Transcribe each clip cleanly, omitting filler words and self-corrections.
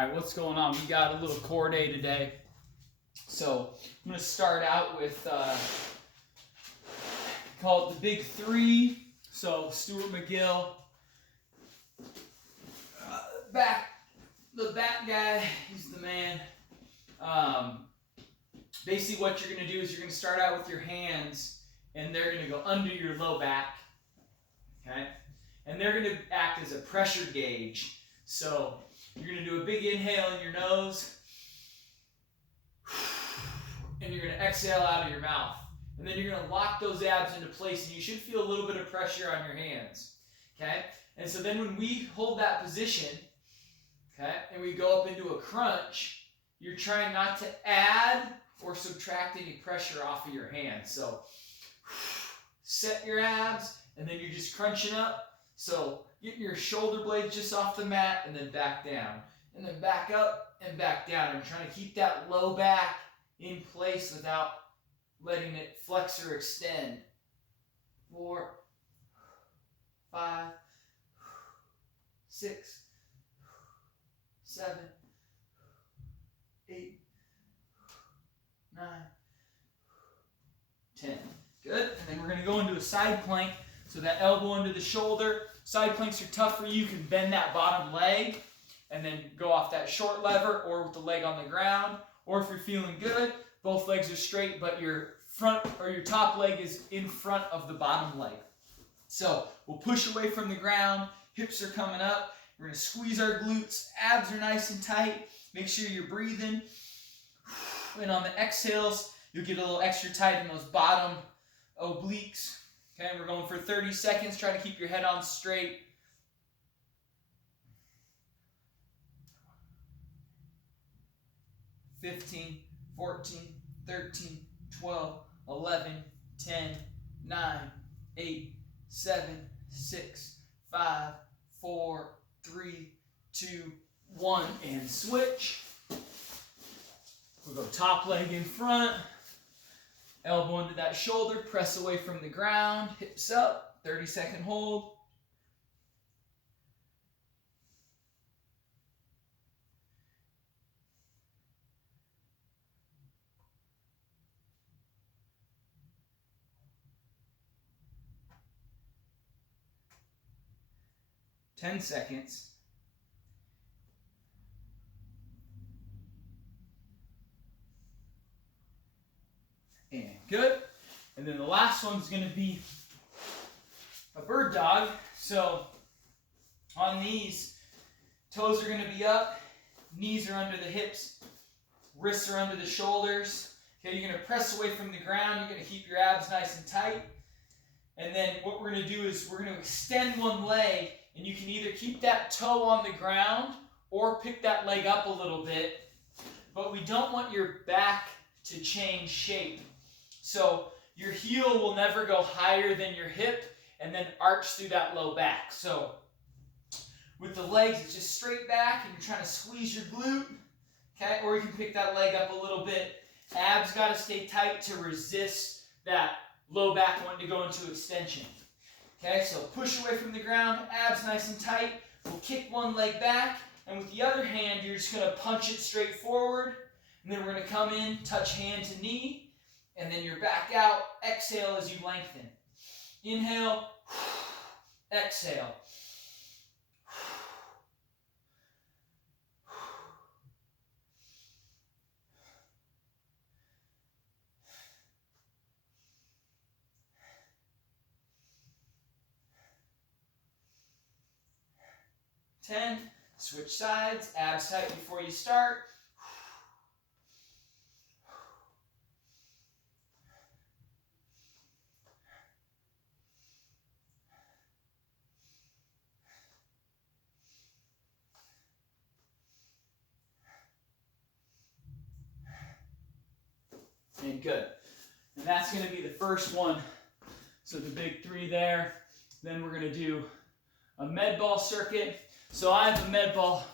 Alright, what's going on? We got a little core day today. So I'm going to start out with call it the big three. So Stuart McGill, the back guy, he's the man. Basically what you're going to do is you're going to start out with your hands and they're going to go under your low back. Okay? And they're going to act as a pressure gauge. So you're going to do a big inhale in your nose, and you're going to exhale out of your mouth. And then you're going to lock those abs into place, and you should feel a little bit of pressure on your hands. Okay? And so then when we hold that position, okay, and we go up into a crunch, you're trying not to add or subtract any pressure off of your hands. So set your abs, and then you're just crunching up. So get your shoulder blades just off the mat and then back down. And then back up and back down. And trying to keep that low back in place without letting it flex or extend. 4, 5, 6, 7, 8, 9, 10. Good. And then we're going to go into a side plank. So that elbow under the shoulder. Side planks are tough for you. You can bend that bottom leg and then go off that short lever or with the leg on the ground. Or if you're feeling good, both legs are straight, but your front or your top leg is in front of the bottom leg. So we'll push away from the ground. Hips are coming up. We're going to squeeze our glutes. Abs are nice and tight. Make sure you're breathing. And on the exhales, you'll get a little extra tight in those bottom obliques. Okay, we're going for 30 seconds. Try to keep your head on straight. (15, 14, 13, 12, 11, 10, 9, 8, 7, 6, 5, 4, 3, 2, 1, and switch. We'll go top leg in front. Elbow into that shoulder, press away from the ground, hips up, 30-second hold. (10 seconds). And good. And then the last one's going to be a bird dog. So on these, toes are going to be up, knees are under the hips, wrists are under the shoulders. Okay, you're going to press away from the ground. You're going to keep your abs nice and tight. And then what we're going to do is we're going to extend one leg, and you can either keep that toe on the ground or pick that leg up a little bit. But we don't want your back to change shape. So your heel will never go higher than your hip and then arch through that low back. So with the legs, it's just straight back and you're trying to squeeze your glute. Okay, or you can pick that leg up a little bit. Abs got to stay tight to resist that low back wanting to go into extension. Okay, so push away from the ground, abs nice and tight. We'll kick one leg back, and with the other hand, you're just going to punch it straight forward. And then we're going to come in, touch hand to knee. And then you're back out. Exhale as you lengthen. Inhale. Exhale. (10). Switch sides. Abs tight before you start. And good. And that's going to be the first one. So the big three there. Then we're going to do a med ball circuit. So I have a med ball.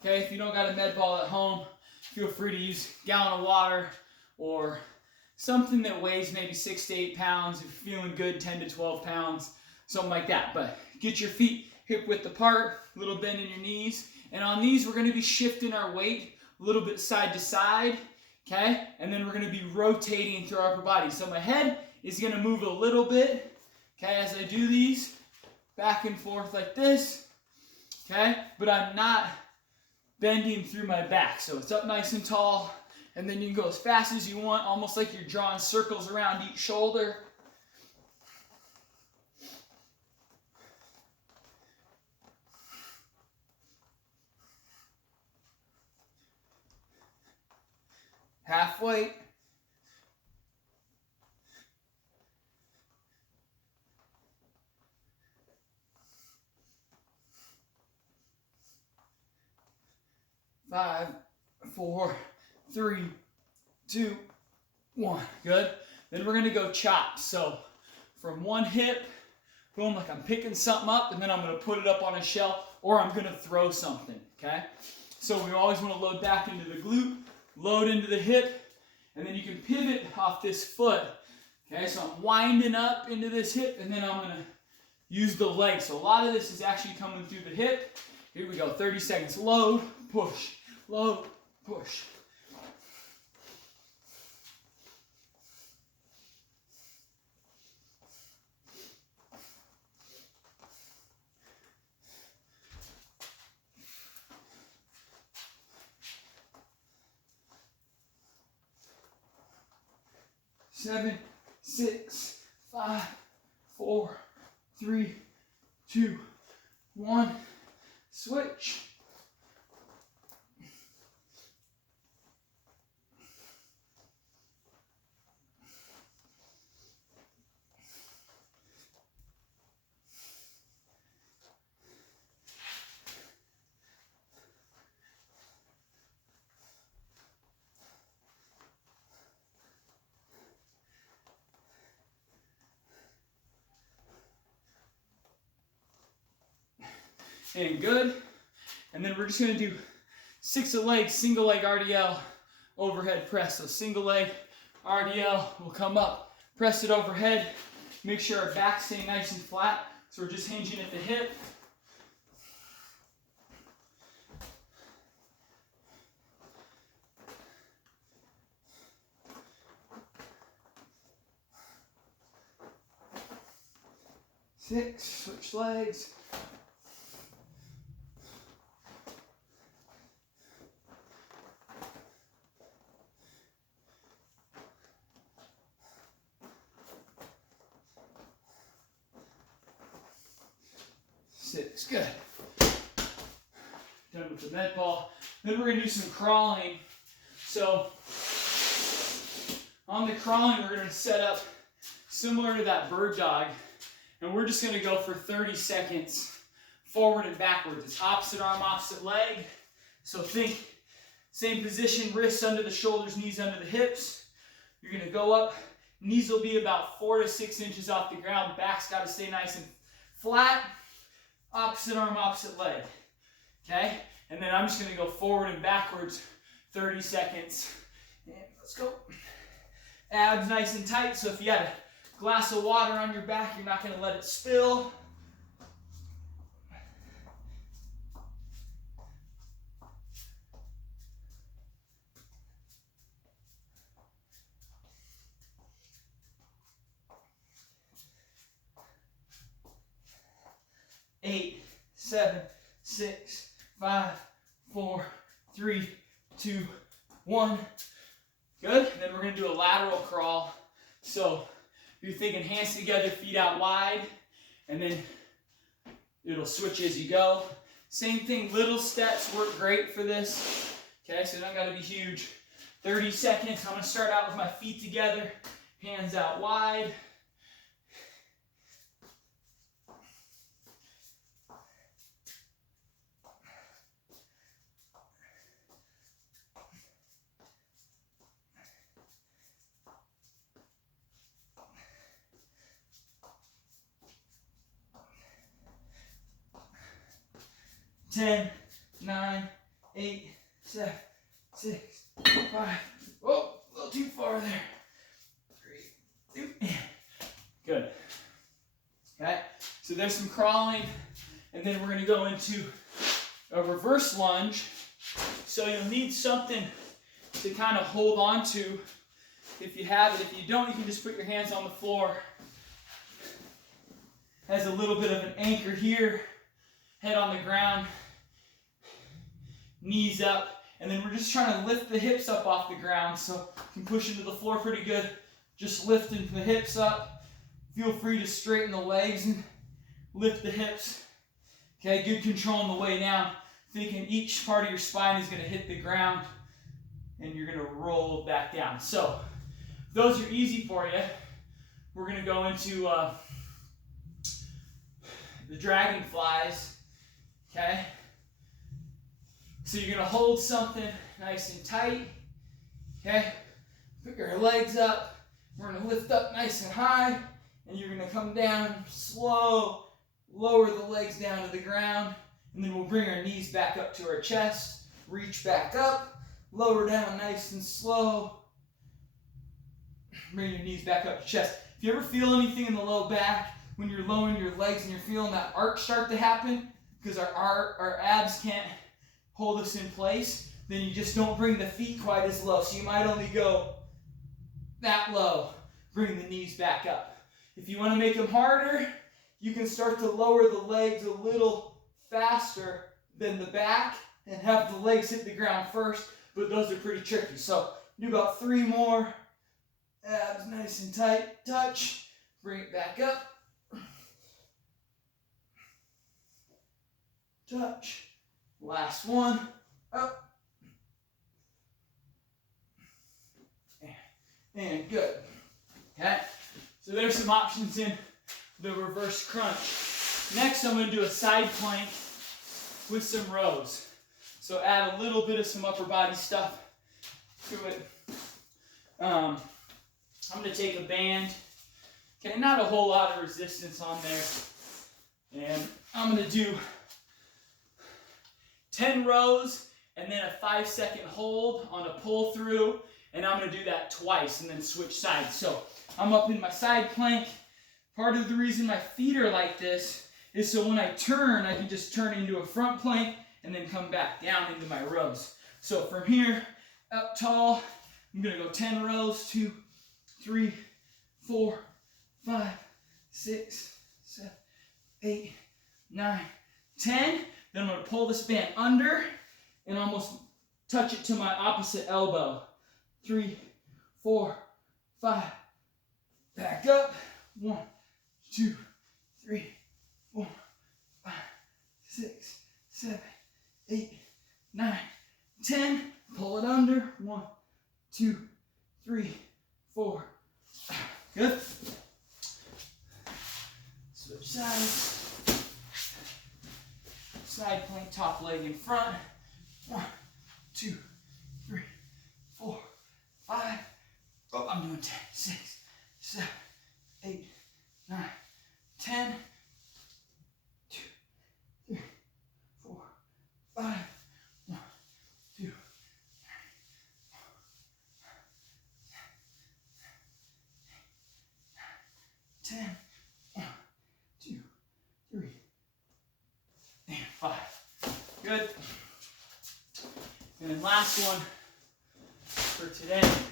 Okay, if you don't got a med ball at home, feel free to use a gallon of water or something that weighs maybe 6 to 8 pounds. If you're feeling good, 10 to 12 pounds, something like that. But get your feet hip width apart, little bend in your knees, And on these, we're going to be shifting our weight a little bit side to side, okay? And then we're going to be rotating through our upper body. So my head is going to move a little bit, okay, as I do these, back and forth like this, okay? But I'm not bending through my back. So it's up nice and tall, and then you can go as fast as you want, almost like you're drawing circles around each shoulder. Half weight. Five, 4, 3, 2, 1. Good. Then we're going to go chop. So from one hip, boom, like I'm picking something up, and then I'm going to put it up on a shelf, or I'm going to throw something, okay? So we always want to load back into the glute, load into the hip, and then you can pivot off this foot, okay? So I'm winding up into this hip, and then I'm going to use the leg. So a lot of this is actually coming through the hip. Here we go, 30 seconds. Load, push, load, push. Seven, 6, 5, 4, 3, 2, 1. Switch. And good. And then we're just going to do 6 legs, single leg RDL, overhead press. So single leg RDL will come up, press it overhead, make sure our back's staying nice and flat. So we're just hinging at the hip. Six, switch legs. Six, good. Done with the med ball. Then we're going to do some crawling. So on the crawling, we're going to set up similar to that bird dog. And we're just going to go for 30 seconds forward and backwards. It's opposite arm, opposite leg. So think same position, wrists under the shoulders, knees under the hips. You're going to go up. Knees will be about 4 to 6 inches off the ground. Back's got to stay nice and flat. Opposite arm, opposite leg. Okay? And then I'm just going to go forward and backwards 30 seconds. And let's go. Abs nice and tight. So if you had a glass of water on your back, you're not going to let it spill. Eight, 7, 6, 5, 4, 3, 2, 1. Good. Then we're going to do a lateral crawl. So you're thinking hands together, feet out wide, and then it'll switch as you go. Same thing, little steps work great for this. Okay, so they don't got to be huge. 30 seconds. I'm going to start out with my feet together, hands out wide. Ten, 9, 8, 7, 6, 5. Oh, a little too far there. 3, 2. Good. Okay, so there's some crawling, and then we're going to go into a reverse lunge. So you'll need something to kind of hold on to if you have it. If you don't, you can just put your hands on the floor. Has a little bit of an anchor here, head on the ground, knees up, and then we're just trying to lift the hips up off the ground, so you can push into the floor pretty good. Just lifting the hips up. Feel free to straighten the legs and lift the hips. Okay, good control on the way down. Thinking each part of your spine is going to hit the ground, and you're going to roll back down. So, if those are easy for you, we're going to go into the dragonflies, okay? So you're gonna hold something nice and tight, okay? Put your legs up. We're gonna lift up nice and high, and you're gonna come down slow, lower the legs down to the ground, and then we'll bring our knees back up to our chest, reach back up, lower down nice and slow, bring your knees back up to chest. If you ever feel anything in the low back, when you're lowering your legs and you're feeling that arch start to happen, because our abs can't hold us in place, then you just don't bring the feet quite as low. So you might only go that low. Bring the knees back up. If you want to make them harder, you can start to lower the legs a little faster than the back and have the legs hit the ground first, but those are pretty tricky. So do about 3 more. Abs nice and tight. Touch. Bring it back up. Touch. Last one. Up. And good. Okay. So there's some options in the reverse crunch. Next, I'm going to do a side plank with some rows. So add a little bit of some upper body stuff to it. I'm going to take a band. Okay, not a whole lot of resistance on there. And I'm going to do 10 rows and then a 5-second hold on a pull through, and I'm going to do that twice and then switch sides. So I'm up in my side plank. Part of the reason my feet are like this is so when I turn, I can just turn into a front plank and then come back down into my rows. So from here, up tall, I'm going to go 10 rows, 2, 3, 4, 5, 6, 7, 8, 9, 10. Then I'm going to pull this band under and almost touch it to my opposite elbow. 3, 4, 5. Back up. 1, 2, 3, 4, 5, 6, 7, 8, 9, 10. Pull it under. 1, 2, 3, 4. Good. Switch sides. Side plank, top leg in front. 1, 2, 3, 4, 5. Oh, I'm doing 10, 6, 7, 8, 9, 10. 2, 3, 4, 5. 1, 2, 3, 4, 10. 1, 2, 3, and 5. Good. And then last one for today is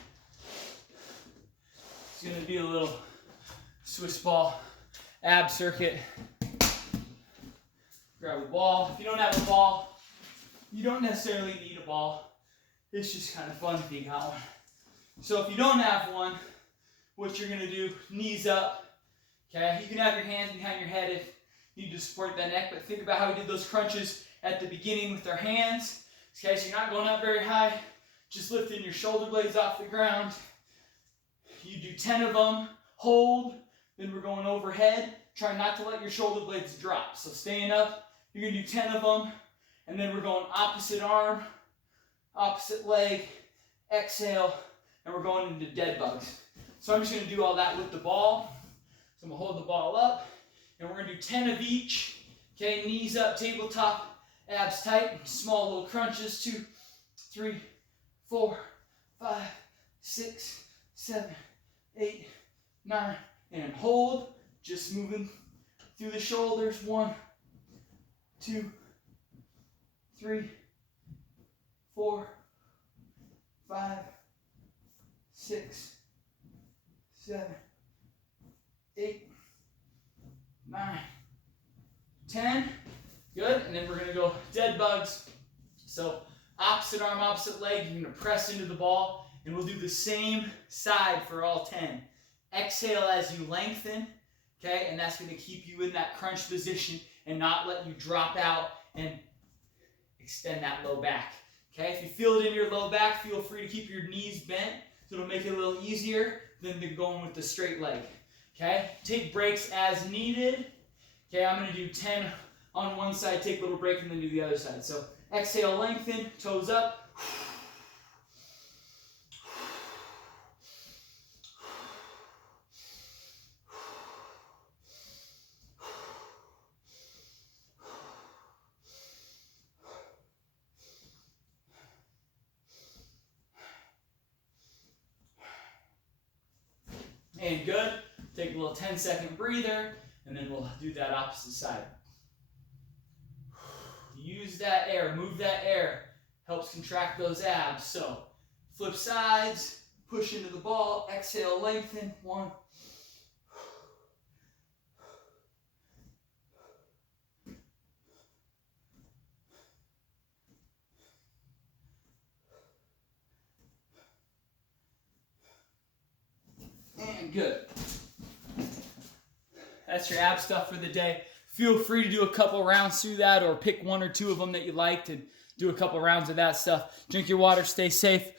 going to be a little Swiss ball ab circuit. Grab a ball. If you don't have a ball, you don't necessarily need a ball. It's just kind of fun if you got one. So if you don't have one, what you're going to do, knees up. Okay, you can have your hands behind your head if you need to support that neck, but think about how we did those crunches at the beginning with our hands. Okay, so you're not going up very high, just lifting your shoulder blades off the ground. You do 10 of them, hold, then we're going overhead. Try not to let your shoulder blades drop. So staying up, you're going to do 10 of them, and then we're going opposite arm, opposite leg, exhale, and we're going into dead bugs. So I'm just going to do all that with the ball. So I'm going to hold the ball up, and we're going to do 10 of each. Okay, knees up, tabletop, abs tight, small little crunches. 2, 3, 4, 5, 6, 7, 8, 9, and hold. Just moving through the shoulders. 1, 2, 3, 4, 5, 6, 7, 8, 9, 10. Good. And then we're going to go dead bugs. So opposite arm, opposite leg. You're going to press into the ball. And we'll do the same side for all 10. Exhale as you lengthen. Okay. And that's going to keep you in that crunch position and not let you drop out and extend that low back. Okay. If you feel it in your low back, feel free to keep your knees bent. So it'll make it a little easier than going with the straight leg. Okay. Take breaks as needed. Okay. I'm going to do 10 on one side, take a little break, and then do the other side. So exhale, lengthen, toes up. And good. Take a little 10-second breather, and then we'll do that opposite side. Use that air, move that air, helps contract those abs. So flip sides, push into the ball, exhale, lengthen, 1. And good. That's your ab stuff for the day. Feel free to do a couple rounds through that or pick 1 or 2 of them that you liked and do a couple rounds of that stuff. Drink your water, stay safe.